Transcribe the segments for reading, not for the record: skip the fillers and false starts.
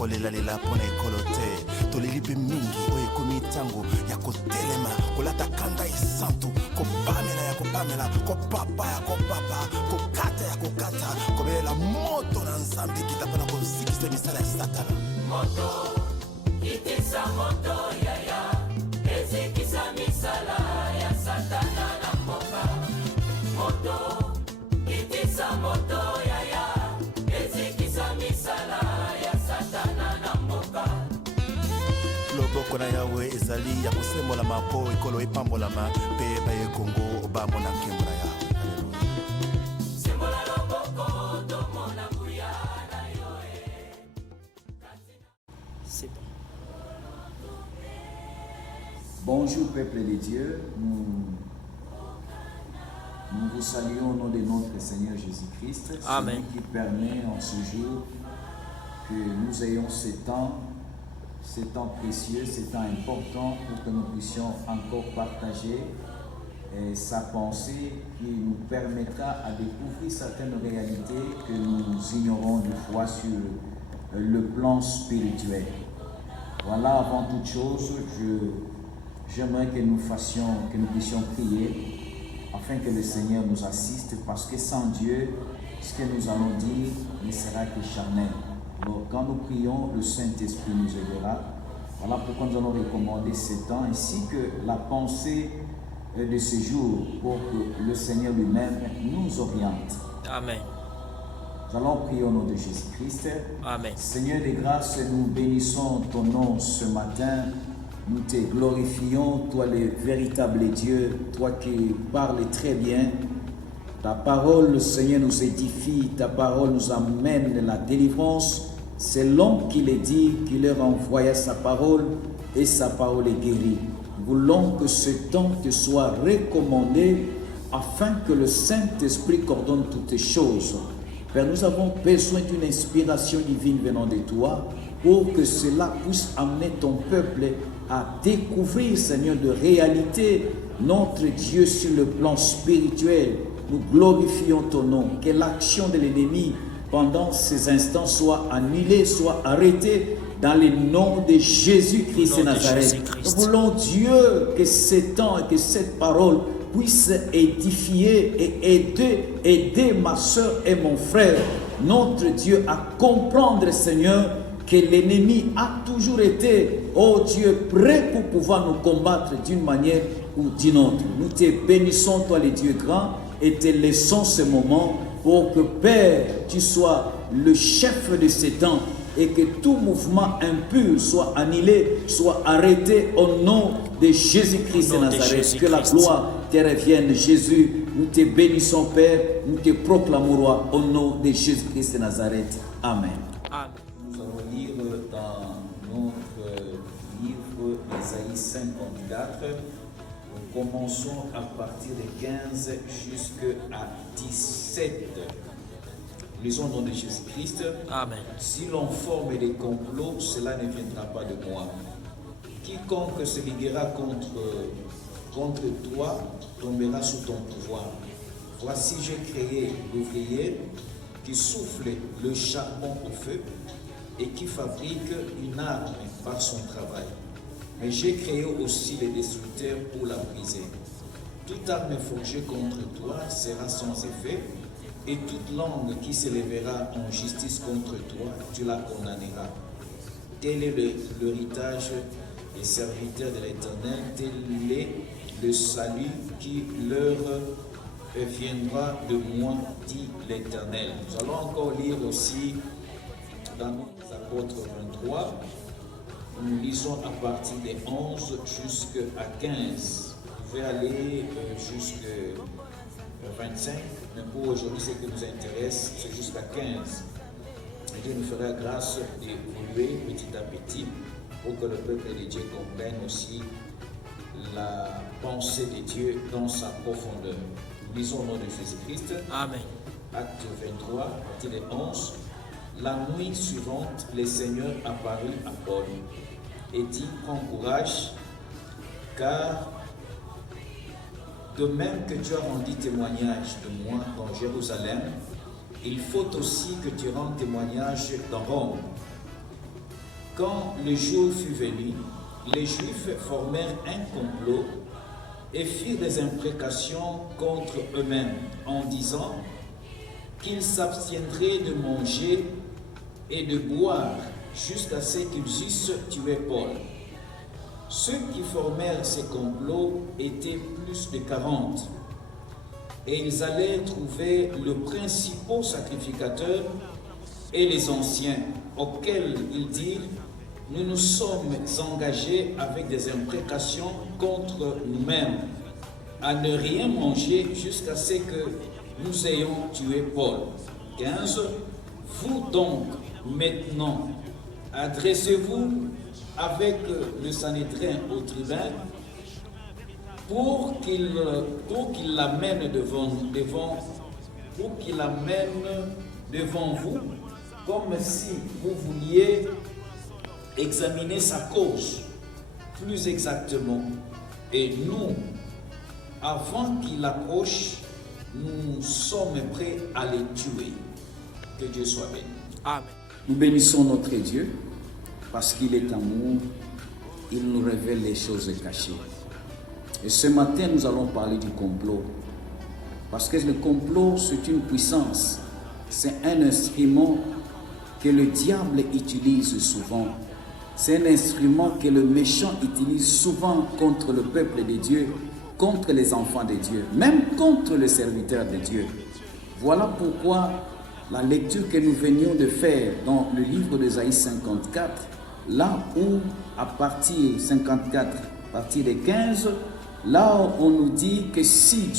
kolela pona ekolo te toleli mpe mingi oyo ekomi ntango ya kotelema kolata kanda esantu kopamela ya kopamela kopapa ya kopapa kokata ya kokata kobelela moto na nzambe kita mpona kozikisa misala ya satana moto itisa moto yaya ezikisa misala ya satana na mboka moto itisa moto yaya ezikisa misala ya satana na mboka loboko na yawe ezali ya kosembolama mpo ekolo epambolama mpe baye kongo bamona nkembo na yawe. sembola loboko tomona nguya na yoe. C'est bon. Bonjour peuple de Dieu, nous vous saluons au nom de notre Seigneur Jésus-Christ, Amen. celui qui permet en ce jour que nous ayons ce temps précieux, ce temps important pour que nous puissions encore partager sa pensée qui nous permettra à découvrir certaines réalités que nous ignorons de fois sur le plan spirituel. Voilà, avant toute chose, j'aimerais que nous puissions prier afin que le Seigneur nous assiste, parce que sans Dieu, ce que nous allons dire ne sera que charnel. Alors, quand nous prions, le Saint-Esprit nous aidera. Voilà pourquoi nous allons recommander ce temps, ainsi que la pensée de ce jour, pour que le Seigneur lui-même nous oriente. Amen. Nous allons prier au nom de Jésus-Christ. Amen. Seigneur de grâce, nous bénissons ton nom ce matin. Nous te glorifions, toi le véritable Dieu, toi qui parles très bien. Ta parole, Seigneur, nous édifie, ta parole nous amène la délivrance. C'est l'homme qui le dit, qui leur envoya sa parole, et sa parole est guérie. Nous voulons que ce temps te soit recommandé afin que le Saint-Esprit coordonne toutes choses. Père, nous avons besoin d'une inspiration divine venant de toi pour que cela puisse amener ton peuple à découvrir, Seigneur, de réalité notre Dieu sur le plan spirituel. Nous glorifions ton nom. Que l'action de l'ennemi pendant ces instants soit annulée, soit arrêtée dans le nom de Jésus-Christ de Nazareth. Nous voulons, Dieu, que ce temps et que cette parole puisse édifier et aider ma soeur et mon frère, notre Dieu, à comprendre, Seigneur, que l'ennemi a toujours été, oh Dieu, prêt pour pouvoir nous combattre d'une manière ou d'une autre. Nous te bénissons, toi le Dieu grand, et te laissons ce moment pour que, Père, tu sois le chef de ces temps et que tout mouvement impur soit annulé, soit arrêté au nom de Jésus-Christ de Nazareth. Que la gloire te revienne, Jésus. Nous te bénissons, Père. Nous te proclamons, Roi, au nom de Jésus-Christ de Nazareth. Amen. Amen. Nous allons lire dans notre livre Ésaïe 54. Nous commençons à partir de 15 jusqu'à 17. Lisons au nom de Jésus-Christ. Amen. Si l'on forme des complots, cela ne viendra pas de moi. Quiconque se liguera contre toi tombera sous ton pouvoir. Voici, j'ai créé l'ouvrier qui souffle le charbon au feu et qui fabrique une arme par son travail. Mais j'ai créé aussi les destructeurs pour la briser. Toute arme forgée contre toi sera sans effet, et toute langue qui s'élèvera en justice contre toi, tu la condamneras. Tel est l'héritage des serviteurs de l'Éternel, tel est le salut qui leur viendra de moi, dit l'Éternel. Nous allons encore lire aussi dans les apôtres 23, nous lisons à partir des 11 jusqu'à 15. Vous pouvez aller jusqu'à 25, mais pour aujourd'hui, ce qui nous intéresse, c'est jusqu'à 15. Et Dieu nous fera grâce d'évoluer petit à petit pour que le peuple de Dieu comprenne aussi la pensée de Dieu dans sa profondeur. Nous lisons au nom de Jésus-Christ. Amen. Acte 23, partie des 11. La nuit suivante, le Seigneur apparut à Paul et dit: prends courage, car de même que tu as rendu témoignage de moi dans Jérusalem, il faut aussi que tu rendes témoignage dans Rome. quand le jour fut venu, les Juifs formèrent un complot et firent des imprécations contre eux-mêmes en disant qu'ils s'abstiendraient de manger et de boire jusqu'à ce qu'ils eussent tué Paul. Ceux qui formèrent ces complots étaient plus de 40, et ils allèrent trouver le principal sacrificateur et les anciens, auxquels ils dirent: nous nous sommes engagés avec des imprécations contre nous-mêmes à ne rien manger jusqu'à ce que nous ayons tué Paul. 15. Vous donc, maintenant, adressez-vous avec le Sanhédrin au tribun pour qu'il l'amène devant vous, comme si vous vouliez examiner sa cause plus exactement. Et nous, avant qu'il approche, nous sommes prêts à les tuer. Que Dieu soit béni. Amen. Nous bénissons notre Dieu parce qu'il est amour, il nous révèle les choses cachées. Et ce matin, nous allons parler du complot. Parce que le complot, c'est une puissance. C'est un instrument que le diable utilise souvent. C'est un instrument que le méchant utilise souvent contre le peuple de Dieu, contre les enfants de Dieu, même contre les serviteurs de Dieu. Voilà pourquoi la lecture que nous venions de faire dans le livre d'Ésaïe 54, là où à partir 54, à partir des 15, là on nous dit que si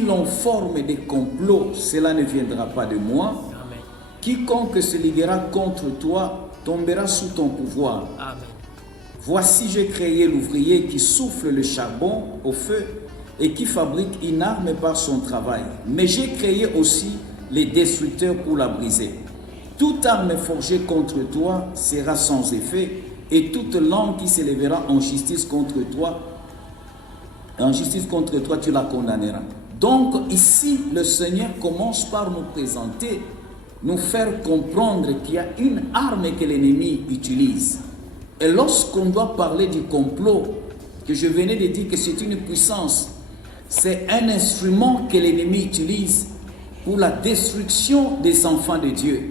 l'on forme des complots, cela ne viendra pas de moi. Amen. Quiconque se liguera contre toi tombera sous ton pouvoir. Amen. Voici, j'ai créé l'ouvrier qui souffle le charbon au feu et qui fabrique une arme par son travail. Mais j'ai créé aussi les destructeurs pour la briser. Toute arme forgée contre toi sera sans effet, et toute langue qui s'élèvera en justice contre toi, tu la condamneras. Donc ici, le Seigneur commence par nous présenter, nous faire comprendre qu'il y a une arme que l'ennemi utilise. Et lorsqu'on doit parler du complot, que je venais de dire que c'est une puissance, c'est un instrument que l'ennemi utilise pour la destruction des enfants de Dieu.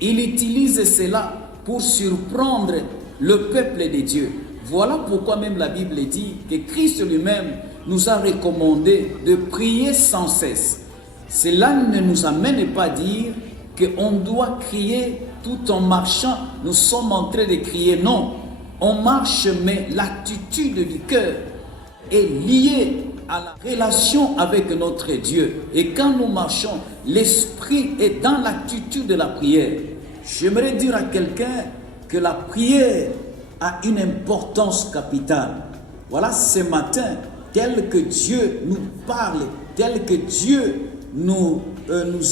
Il utilise cela pour surprendre le peuple de Dieu. Voilà pourquoi même la Bible dit que Christ lui-même nous a recommandé de prier sans cesse. Cela ne nous amène pas à dire qu'on doit crier tout en marchant. Nous sommes en train de crier, non. On marche, mais l'attitude du cœur est liée à la relation avec notre Dieu. Et quand nous marchons, l'esprit est dans l'attitude de la prière. J'aimerais dire à quelqu'un que la prière a une importance capitale. Voilà, ce matin, tel que Dieu nous parle, tel que Dieu nous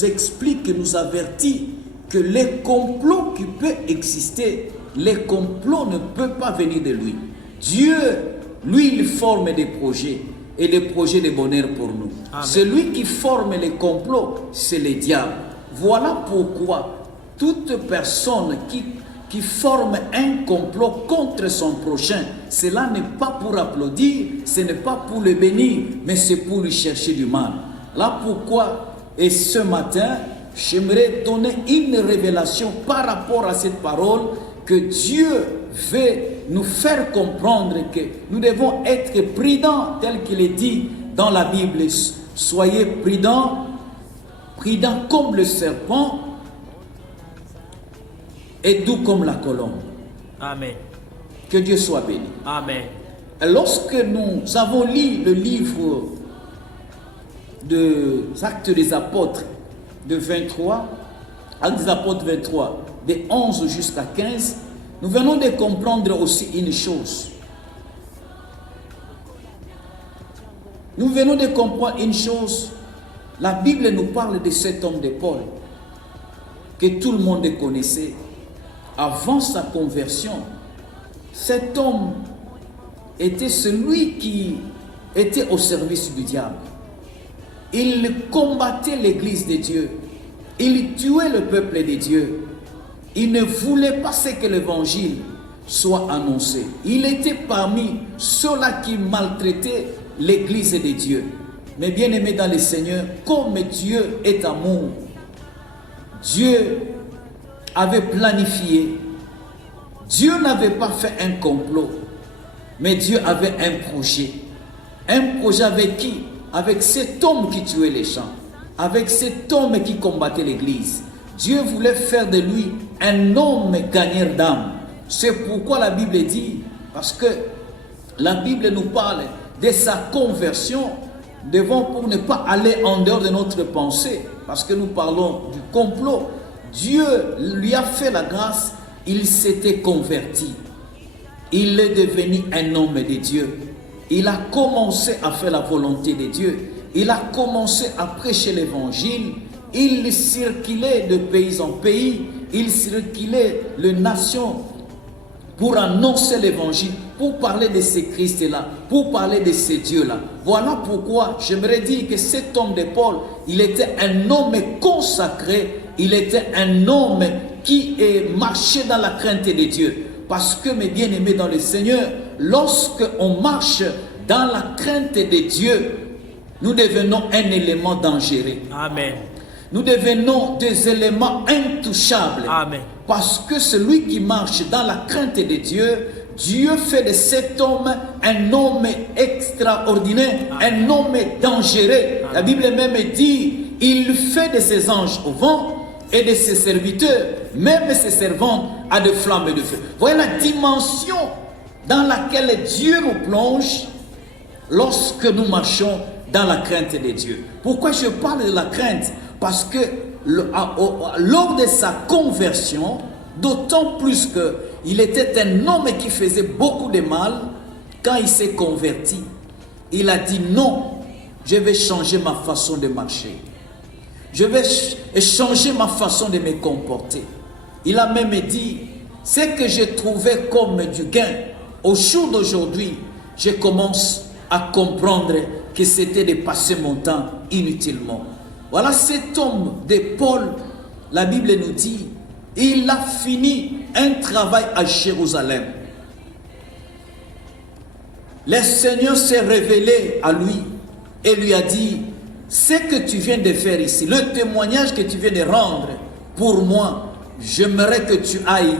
explique, nous avertit que les complots qui peuvent exister, les complots ne peuvent pas venir de lui. Dieu, lui, il forme des projets. Et des projets de bonheur pour nous. Amen. Celui qui forme les complots, c'est le diable. Voilà pourquoi toute personne qui forme un complot contre son prochain, cela n'est pas pour applaudir, ce n'est pas pour le bénir, mais c'est pour lui chercher du mal. Là pourquoi, et ce matin, j'aimerais donner une révélation par rapport à cette parole, que Dieu veut nous faire comprendre que nous devons être prudents, tel qu'il est dit dans la Bible. Soyez prudents, prudents comme le serpent et doux comme la colombe. Amen. Que Dieu soit béni. Amen. Et lorsque nous avons lu le livre des Actes des Apôtres de 23, Actes des Apôtres 23, de 11 jusqu'à 15, nous venons de comprendre aussi une chose. Nous venons de comprendre une chose. La Bible nous parle de cet homme de Paul, que tout le monde connaissait. Avant sa conversion, cet homme était celui qui était au service du diable. Il combattait l'église de Dieu. Il tuait le peuple de Dieu. il ne voulait pas que l'évangile soit annoncé. Il était parmi ceux-là qui maltraitaient l'église de Dieu. Mais bien aimé dans le Seigneur, comme Dieu est amour, Dieu avait planifié. Dieu n'avait pas fait un complot, mais Dieu avait un projet. Un projet avec qui? Avec cet homme qui tuait les gens, avec cet homme qui combattait l'église. Dieu voulait faire de lui un homme gagneur d'âme. C'est pourquoi la Bible dit, parce que la Bible nous parle de sa conversion, devant pour ne pas aller en dehors de notre pensée, parce que nous parlons du complot. Dieu lui a fait la grâce, il s'était converti. Il est devenu un homme de Dieu. Il a commencé à faire la volonté de Dieu. Il a commencé à prêcher l'évangile. Il circulait de pays en pays. Il circulait les nations pour annoncer l'évangile, pour parler de ces Christ-là, pour parler de ces dieux-là. Voilà pourquoi j'aimerais dire que cet homme de Paul, il était un homme consacré, il était un homme qui marchait dans la crainte de Dieu. Parce que, mes bien-aimés dans le Seigneur, lorsque on marche dans la crainte de Dieu, nous devenons un élément dangereux. Amen. Nous devenons des éléments intouchables. Amen. Parce que celui qui marche dans la crainte de Dieu, Dieu fait de cet homme un homme extraordinaire, un homme dangereux. La Bible même dit, il fait de ses anges au vent et de ses serviteurs, même ses servantes, à de flammes de feu. Voyez la dimension dans laquelle Dieu nous plonge lorsque nous marchons dans la crainte de Dieu. Pourquoi je parle de la crainte? Parce que lors de sa conversion, d'autant plus qu'il était un homme qui faisait beaucoup de mal, quand il s'est converti, il a dit non, je vais changer ma façon de marcher. Je vais changer ma façon de me comporter. Il a même dit, ce que je trouvais comme du gain, au jour d'aujourd'hui, je commence à comprendre que c'était de passer mon temps inutilement. Voilà cet homme de Paul, la Bible nous dit, il a fini un travail à Jérusalem. Le Seigneur s'est révélé à lui et lui a dit, ce que tu viens de faire ici, le témoignage que tu viens de rendre pour moi, j'aimerais que tu ailles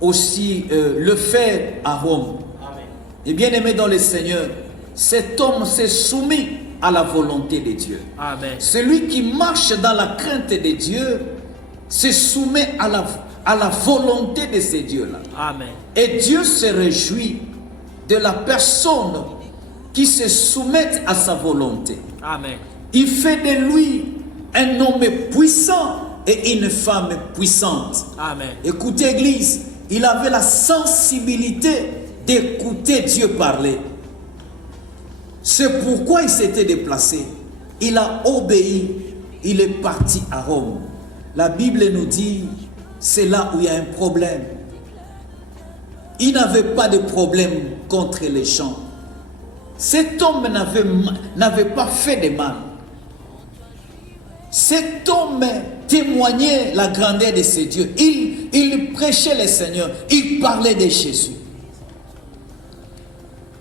aussi le faire à Rome. Amen. Et bien aimé dans le Seigneur, cet homme s'est soumis à la volonté de Dieu. Amen. Celui qui marche dans la crainte de Dieu se soumet à la volonté de ces dieux-là. Amen. Et Dieu se réjouit de la personne qui se soumette à sa volonté. Amen. Il fait de lui un homme puissant et une femme puissante. Amen. Écoutez, Église, il avait la sensibilité d'écouter Dieu parler. C'est pourquoi il s'était déplacé. Il a obéi. Il est parti à Rome. La Bible nous dit, c'est là où il y a un problème. Il n'avait pas de problème contre les gens. Cet homme n'avait pas fait de mal. Cet homme témoignait la grandeur de ses dieux. Il prêchait le Seigneur. Il parlait de Jésus.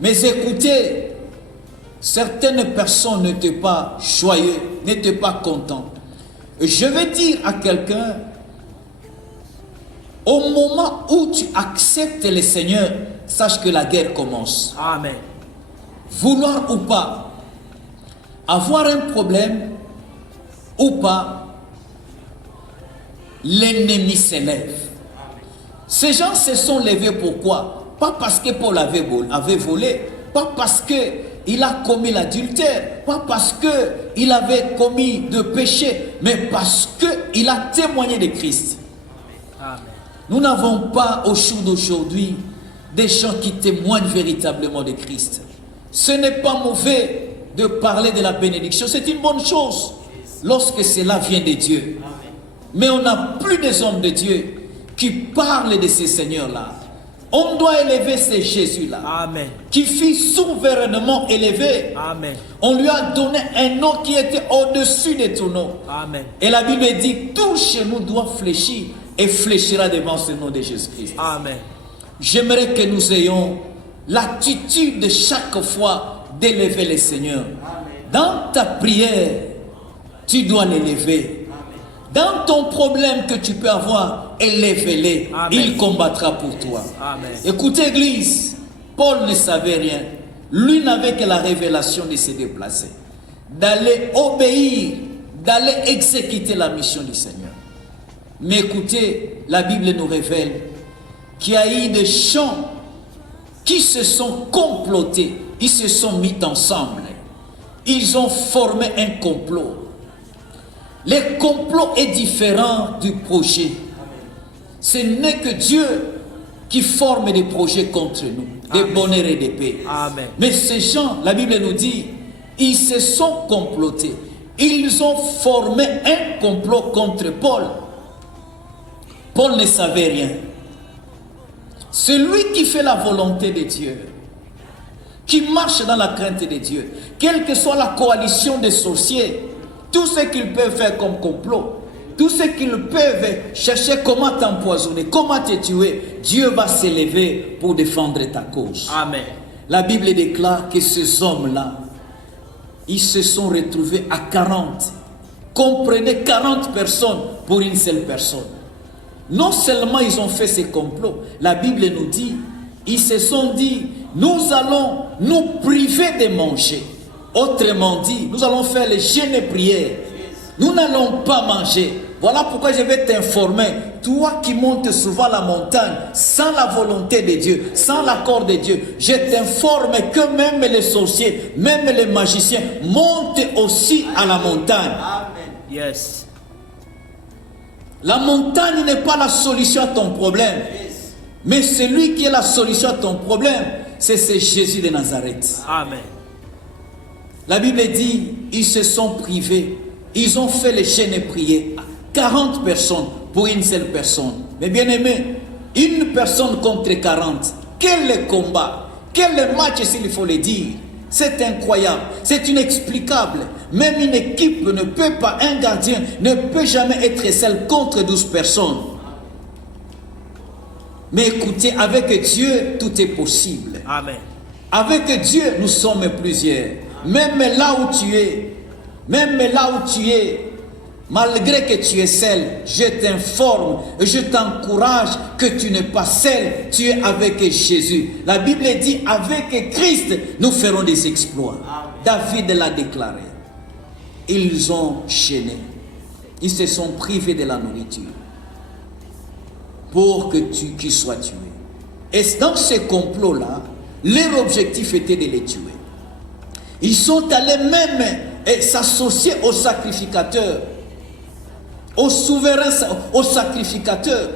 Mais écoutez, certaines personnes n'étaient pas joyeuses, n'étaient pas contentes. Je vais dire à quelqu'un, au moment où tu acceptes le Seigneur, sache que la guerre commence. Amen. Vouloir ou pas, avoir un problème ou pas, l'ennemi s'élève. Ces gens se sont levés pourquoi? Pas parce que Paul avait volé, pas parce qu'il a commis l'adultère, pas parce qu'il avait commis de péché, mais parce qu'il a témoigné de Christ. Amen. Nous n'avons pas au jour d'aujourd'hui des gens qui témoignent véritablement de Christ. Ce n'est pas mauvais de parler de la bénédiction, c'est une bonne chose lorsque cela vient de Dieu. Mais on n'a plus des hommes de Dieu qui parlent de ces seigneurs-là. On doit élever ces Jésus-là, Amen. qui fut souverainement élevé. Amen. On lui a donné un nom qui était au-dessus de tout nom. Amen. Et la Bible dit, tout chez nous doit fléchir et fléchira devant ce nom de Jésus-Christ. Amen. J'aimerais que nous ayons l'attitude de chaque fois d'élever le Seigneur. Dans ta prière, tu dois l'élever. Dans ton problème que tu peux avoir, élève-le. Il combattra pour toi. Amen. Écoutez, Église, Paul ne savait rien. Lui n'avait que la révélation de se déplacer, d'aller obéir, d'aller exécuter la mission du Seigneur. Mais écoutez, la Bible nous révèle qu'il y a eu des gens qui se sont complotés, ils se sont mis ensemble. Ils ont formé un complot. Le complot est différent du projet. Ce n'est que Dieu qui forme des projets contre nous, des bonheurs et des paix. Amen. Mais ces gens, la Bible nous dit, ils se sont complotés. Ils ont formé un complot contre Paul. Paul ne savait rien. Celui qui fait la volonté de Dieu, qui marche dans la crainte de Dieu, quelle que soit la coalition des sorciers, tout ce qu'ils peuvent faire comme complot, tout ce qu'ils peuvent chercher comment t'empoisonner, comment te tuer, Dieu va s'élever pour défendre ta cause. Amen. La Bible déclare que ces hommes-là, ils se sont retrouvés à 40. Comprenez, 40 personnes pour une seule personne. Non seulement ils ont fait ces complots, la Bible nous dit, ils se sont dit, nous allons nous priver de manger. Autrement dit, nous allons faire les jeûnes et prières. Nous n'allons pas manger. Voilà pourquoi je vais t'informer. Toi qui montes souvent la montagne sans la volonté de Dieu, sans l'accord de Dieu, je t'informe que même les sorciers, même les magiciens montent aussi à la montagne. Yes. La montagne n'est pas la solution à ton problème. Mais celui qui est la solution à ton problème, c'est Jésus de Nazareth. Amen. La Bible dit, ils se sont privés. Ils ont fait les jeûnes et prières. 40 personnes pour une seule personne. Mais bien aimé, une personne contre 40. Quel combat, quel match s'il faut le dire. C'est incroyable, c'est inexplicable. Même une équipe ne peut pas, un gardien ne peut jamais être seul contre 12 personnes. Mais écoutez, avec Dieu, tout est possible. Amen. Avec Dieu, nous sommes plusieurs. Même là où tu es, malgré que tu es seul, je t'informe, je t'encourage que tu n'es pas seul, tu es avec Jésus. La Bible dit, avec Christ, nous ferons des exploits. David l'a déclaré. Ils ont gêné. Ils se sont privés de la nourriture pour que qu'ils soient tués. Et dans ce complot-là, leur objectif était de les tuer. Ils sont allés même s'associer aux sacrificateurs, aux souverains, aux sacrificateurs,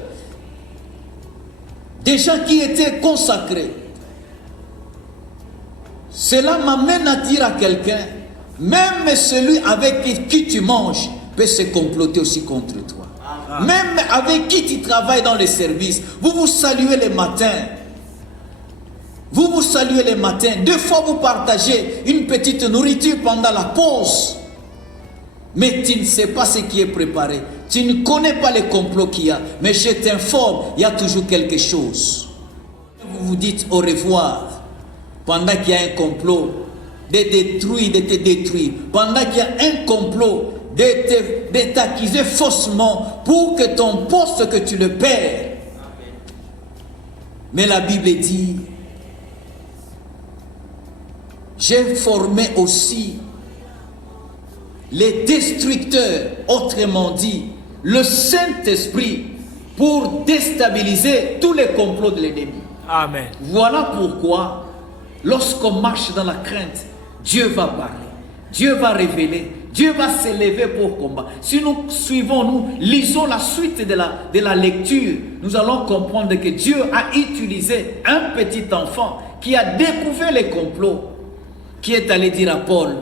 des gens qui étaient consacrés. Cela m'amène à dire à quelqu'un, même celui avec qui tu manges peut se comploter aussi contre toi. Même avec qui tu travailles dans les services, vous vous saluez les matins. Vous vous saluez les matins. Deux fois vous partagez une petite nourriture pendant la pause. Mais tu ne sais pas ce qui est préparé. Tu ne connais pas les complots qu'il y a. Mais je t'informe, il y a toujours quelque chose. Vous vous dites au revoir pendant qu'il y a un complot de te détruire. Pendant qu'il y a un complot de t'accuser faussement pour que ton poste que tu le perds. Mais la Bible dit, j'ai formé aussi les destructeurs, autrement dit, le Saint-Esprit pour déstabiliser tous les complots de l'ennemi. Amen. Voilà pourquoi, lorsqu'on marche dans la crainte, Dieu va parler, Dieu va révéler, Dieu va s'élever pour combattre. Si nous suivons, nous lisons la suite de la lecture, nous allons comprendre que Dieu a utilisé un petit enfant qui a découvert les complots, qui est allé dire à Paul,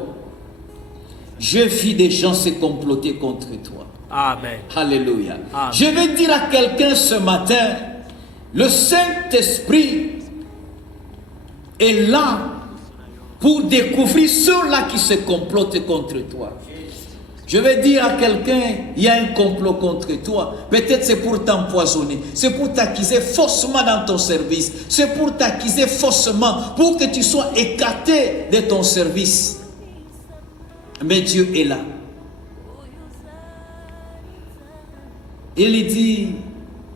je vis des gens se comploter contre toi. Amen. Alléluia. Amen. Je vais dire à quelqu'un ce matin, le Saint-Esprit est là pour découvrir ceux-là qui se complotent contre toi. Je vais dire à quelqu'un, il y a un complot contre toi. Peut-être c'est pour t'empoisonner, c'est pour t'accuser faussement dans ton service, c'est pour t'accuser faussement, pour que tu sois écarté de ton service. Mais Dieu est là. Il dit,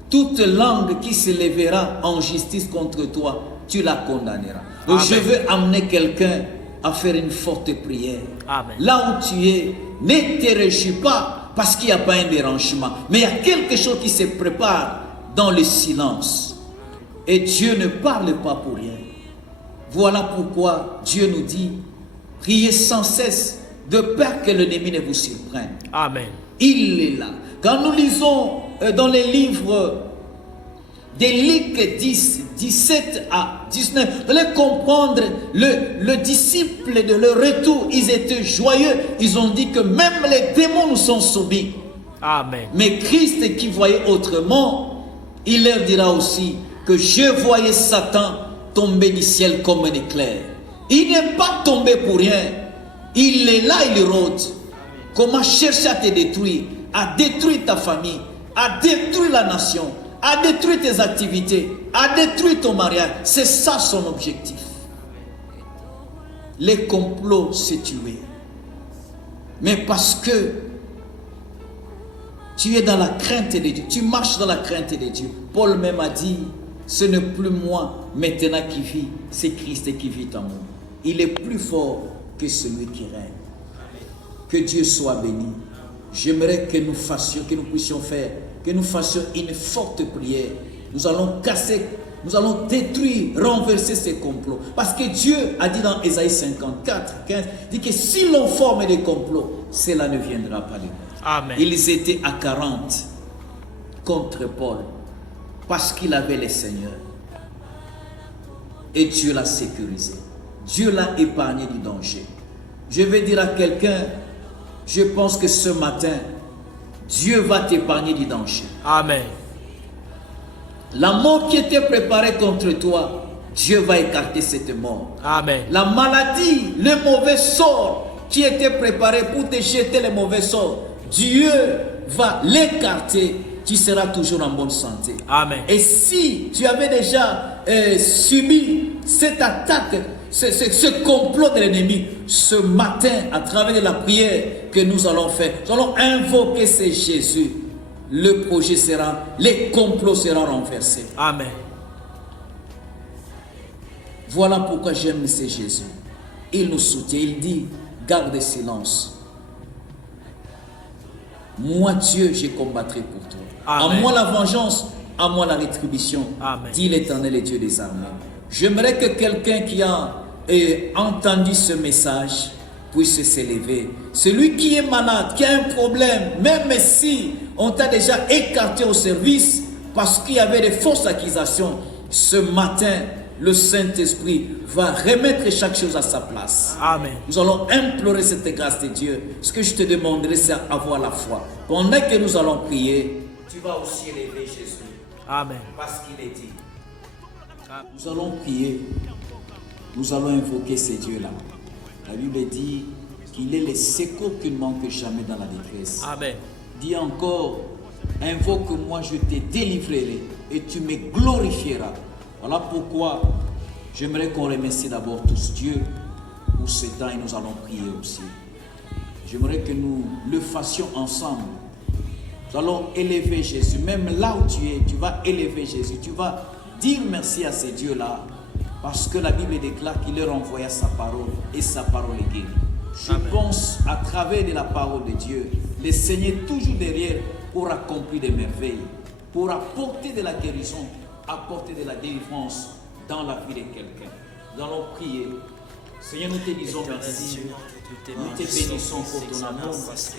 toute langue qui se lèvera en justice contre toi, tu la condamneras. Donc je veux amener quelqu'un à faire une forte prière. Amen. Là où tu es, ne te réjouis pas parce qu'il n'y a pas un dérangement. Mais il y a quelque chose qui se prépare dans le silence. Et Dieu ne parle pas pour rien. Voilà pourquoi Dieu nous dit, priez sans cesse de peur que l'ennemi ne vous surprenne. Amen. Il est là. Quand nous lisons dans les livres de Luc 10, 17 à 19, vous allez comprendre le disciple de leur retour, ils étaient joyeux. Ils ont dit que même les démons nous sont soumis. Amen. Mais Christ qui voyait autrement, il leur dira aussi que je voyais Satan tomber du ciel comme un éclair. Il n'est pas tombé pour rien. Il est là, il rôde. Comment chercher à te détruire, à détruire ta famille, à détruire la nation, à détruire tes activités, à détruire ton mariage. C'est ça son objectif. Les complots, c'est tuer. Mais parce que tu es dans la crainte de Dieu, tu marches dans la crainte de Dieu. Paul même a dit, ce n'est plus moi maintenant qui vis, c'est Christ qui vit en moi. Il est plus fort que celui qui règne. Que Dieu soit béni. J'aimerais que nous fassions, que nous puissions faire, que nous fassions une forte prière. Nous allons casser, nous allons détruire, renverser ces complots. Parce que Dieu a dit dans Ésaïe 54, 15, dit que si l'on forme des complots, cela ne viendra pas de nous. Amen. Ils étaient à 40 contre Paul parce qu'il avait les seigneurs. Et Dieu l'a sécurisé. Dieu l'a épargné du danger. Je vais dire à quelqu'un, je pense que ce matin, Dieu va t'épargner du danger. Amen. La mort qui était préparée contre toi, Dieu va écarter cette mort. Amen. La maladie, le mauvais sort qui était préparé pour te jeter les mauvais sorts, Dieu va l'écarter. Tu seras toujours en bonne santé. Amen. Et si tu avais déjà subi cette attaque, ce complot de l'ennemi, ce matin, à travers de la prière que nous allons faire, nous allons invoquer ce Jésus. Le projet sera, les complots seront renversés. Amen. Voilà pourquoi j'aime ce Jésus. Il nous soutient, il dit, garde silence. Moi Dieu, je combattrai pour toi. Amen. À moi la vengeance, à moi la rétribution. Amen. Dit l'Éternel et Dieu des armées. J'aimerais que quelqu'un qui a entendu ce message puisse s'élever. Celui qui est malade, qui a un problème, même si on t'a déjà écarté au service parce qu'il y avait des fausses accusations, ce matin, le Saint-Esprit va remettre chaque chose à sa place. Amen. Nous allons implorer cette grâce de Dieu. Ce que je te demanderai, c'est avoir la foi. Pendant que nous allons prier, tu vas aussi élever Jésus. Amen. Parce qu'il est dit. Nous allons prier. Nous allons invoquer ces dieux-là. La Bible dit qu'il est le secours qui ne manque jamais dans la détresse. Amen. Dis encore, invoque-moi, je te délivrerai et tu me glorifieras. Voilà pourquoi j'aimerais qu'on remercie d'abord tous Dieu pour ce temps et nous allons prier aussi. J'aimerais que nous le fassions ensemble. Nous allons élever Jésus. Même là où tu es, tu vas élever Jésus. Tu vas dire merci à ces dieux-là parce que la Bible déclare qu'il leur envoya sa parole et sa parole est guérie. Je pense à travers de la parole de Dieu, le Seigneur est toujours derrière pour accomplir des merveilles, pour apporter de la guérison, apporter de la délivrance dans la vie de quelqu'un. Nous allons prier. Seigneur, nous te disons merci. Nous te bénissons pour ton amour.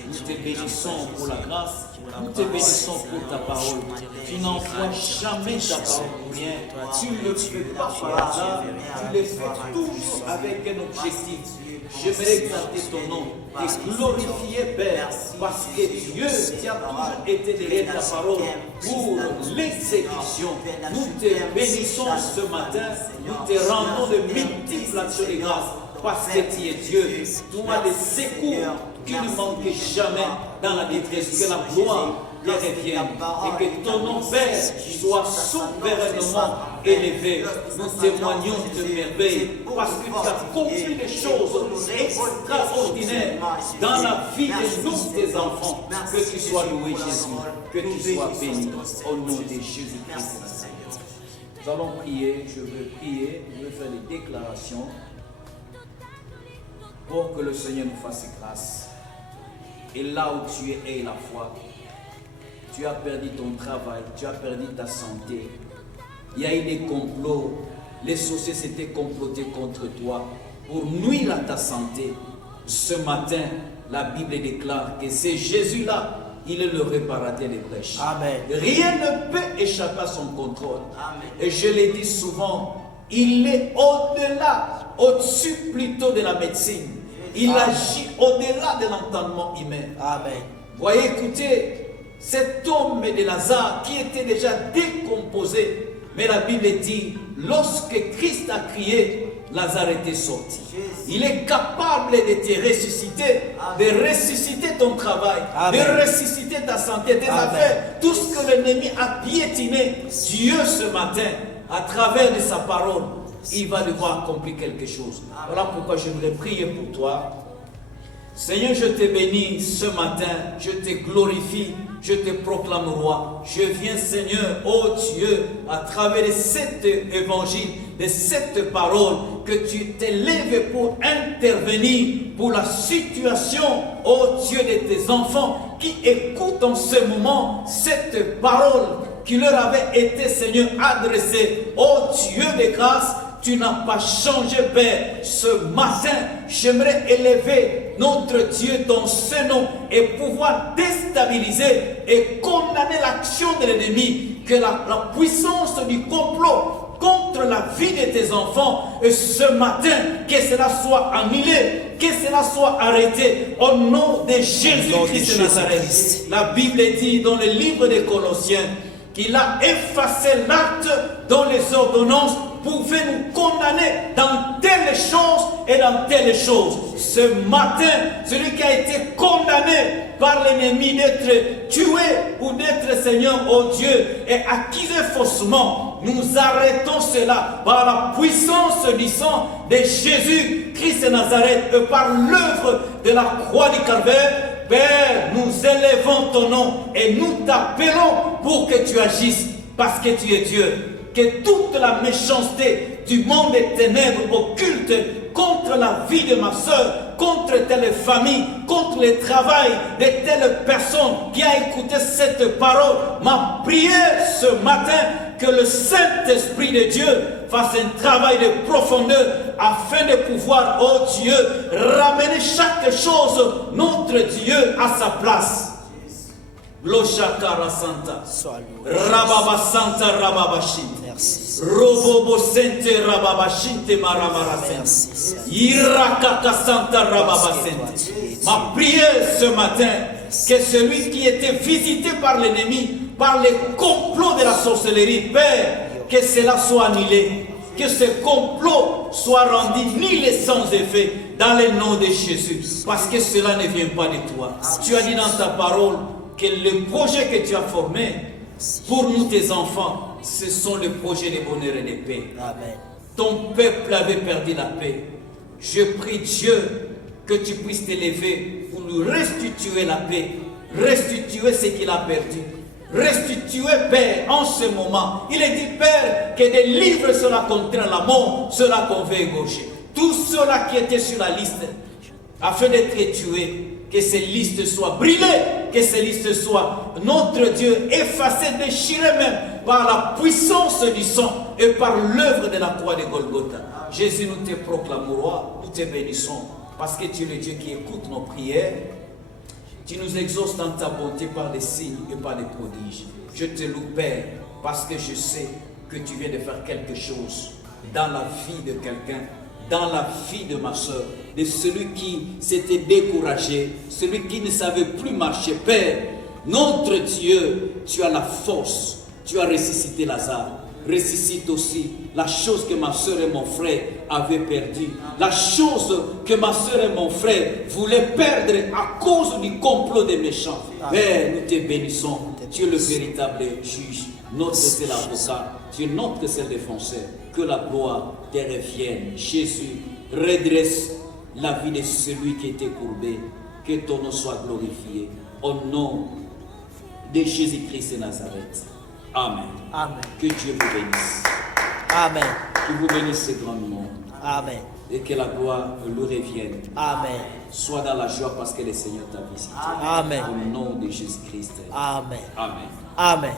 Nous te bénissons pour la grâce. Nous te bénissons pour ta parole. Tu n'envoies jamais ta parole pour rien. Tu ne le fais pas par hasard. Tu le fais tous avec un objectif. J'aimerais exalter ton nom et glorifier Père parce que Dieu qui a toujours été derrière ta parole pour l'exécution. Nous te bénissons ce matin. Nous te rendons de multiples actions de grâce parce que tu es Dieu. Toi, le secours qu'il ne manque jamais dans la détresse, que la gloire te revienne et que ton nom, Père, soit souverainement élevé. Nous témoignons de merveilles parce que tu as accompli des choses extraordinaires dans la vie de nous, tes enfants. Que tu sois loué, Jésus, que tu sois béni au nom de Jésus-Christ. Nous allons prier, je veux prier, je veux faire des déclarations pour que le Seigneur nous fasse grâce. Et là où tu es, aie la foi. Tu as perdu ton travail, tu as perdu ta santé. Il y a eu des complots. Les sorciers s'étaient complotés contre toi pour nuire à ta santé. Ce matin, la Bible déclare que c'est Jésus-là, il est le réparateur des brèches. Amen. Rien ne peut échapper à son contrôle. Amen. Et je l'ai dit souvent, il est au-delà, au-dessus plutôt de la médecine. Il agit au-delà de l'entendement humain. Amen. Voyez, écoutez, cet homme de Lazare qui était déjà décomposé, mais la Bible dit, lorsque Christ a crié, Lazare était sorti. Il est capable de te ressusciter, de ressusciter ton travail, Amen. de ressusciter ta santé, tes affaires, tout ce que l'ennemi a piétiné. Dieu ce matin, à travers de sa parole, il va devoir accomplir quelque chose. Voilà pourquoi je voudrais prier pour toi. Seigneur, je te bénis ce matin, je te glorifie, je te proclame roi. Je viens, Seigneur, oh Dieu, à travers de cet évangile, de cette parole, que tu t'élèves pour intervenir pour la situation, oh Dieu, de tes enfants qui écoutent en ce moment cette parole qui leur avait été, Seigneur, adressée. Oh Dieu de grâce, tu n'as pas changé, Père. Ce matin, j'aimerais élever notre Dieu dans ce nom et pouvoir déstabiliser et condamner l'action de l'ennemi, que la puissance du complot contre la vie de tes enfants, et ce matin, que cela soit annulé, que cela soit arrêté, au nom de Jésus-Christ de Nazareth. La Bible dit dans le livre des Colossiens qu'il a effacé l'acte dont les ordonnances pouvaient nous condamner dans telle chose et dans telle chose. Ce matin, celui qui a été condamné par l'ennemi d'être tué ou d'être, Seigneur, oh Dieu, et accusé faussement, nous arrêtons cela par la puissance du sang de Jésus Christ de Nazareth et par l'œuvre de la croix du Calvaire. Père, nous élevons ton nom et nous t'appelons pour que tu agisses parce que tu es Dieu. Que toute la méchanceté du monde des ténèbres occulte contre la vie de ma soeur, contre telle famille, contre le travail de telle personne qui a écouté cette parole, ma prière ce matin, que le Saint-Esprit de Dieu fasse un travail de profondeur afin de pouvoir, oh Dieu, ramener chaque chose, notre Dieu, à sa place. Loshakara Santa, Rababa Santa Rababashinte, Robobo Sente Rababashinte Maramara Sente, Irakaka Santa Rababasente. Ma prière ce matin, que celui qui était visité par l'ennemi, par les complots de la sorcellerie, Père, que cela soit annulé, que ce complot soit rendu nul et sans effet dans le nom de Jésus, parce que cela ne vient pas de toi. Tu as dit dans ta parole que le projet que tu as formé pour nous, tes enfants, ce sont les projets de bonheur et de paix. Amen. Ton peuple avait perdu la paix. Je prie Dieu que tu puisses t'élever pour nous restituer la paix, restituer ce qu'il a perdu. Restituer, Père, en ce moment. Il est dit, Père, que des livres sera contraint la mort, cela qu'on veut égorger. Tout cela qui était sur la liste, afin d'être tué, que ces listes soient brûlées, que ces listes soient, notre Dieu, effacées, déchirées même par la puissance du sang et par l'œuvre de la croix de Golgotha. Jésus, nous te proclamons roi, nous te bénissons, parce que tu es le Dieu qui écoute nos prières. Tu nous exauces dans ta bonté par des signes et par des prodiges. Je te loue, Père, parce que je sais que tu viens de faire quelque chose dans la vie de quelqu'un, dans la vie de ma soeur, de celui qui s'était découragé, celui qui ne savait plus marcher. Père, notre Dieu, tu as la force, tu as ressuscité Lazare. ressuscite aussi la chose que ma soeur et mon frère avaient perdue. La chose que ma soeur et mon frère voulaient perdre à cause du complot des méchants. Père, nous te bénissons. Tu es le véritable juge. Notre c'est l'avocat. Tu es notre c'est le défenseur. Que la gloire te revienne. Jésus, redresse la vie de celui qui était courbé. Que ton nom soit glorifié. Au nom de Jésus-Christ de Nazareth. Amen. Amen. Que Dieu vous bénisse. Amen. Que vous bénisse grandement. Amen. Et que la gloire lui revienne. Amen. Sois dans la joie parce que le Seigneur t'a visité. Amen. Au nom de Jésus-Christ. Amen. Amen. Amen.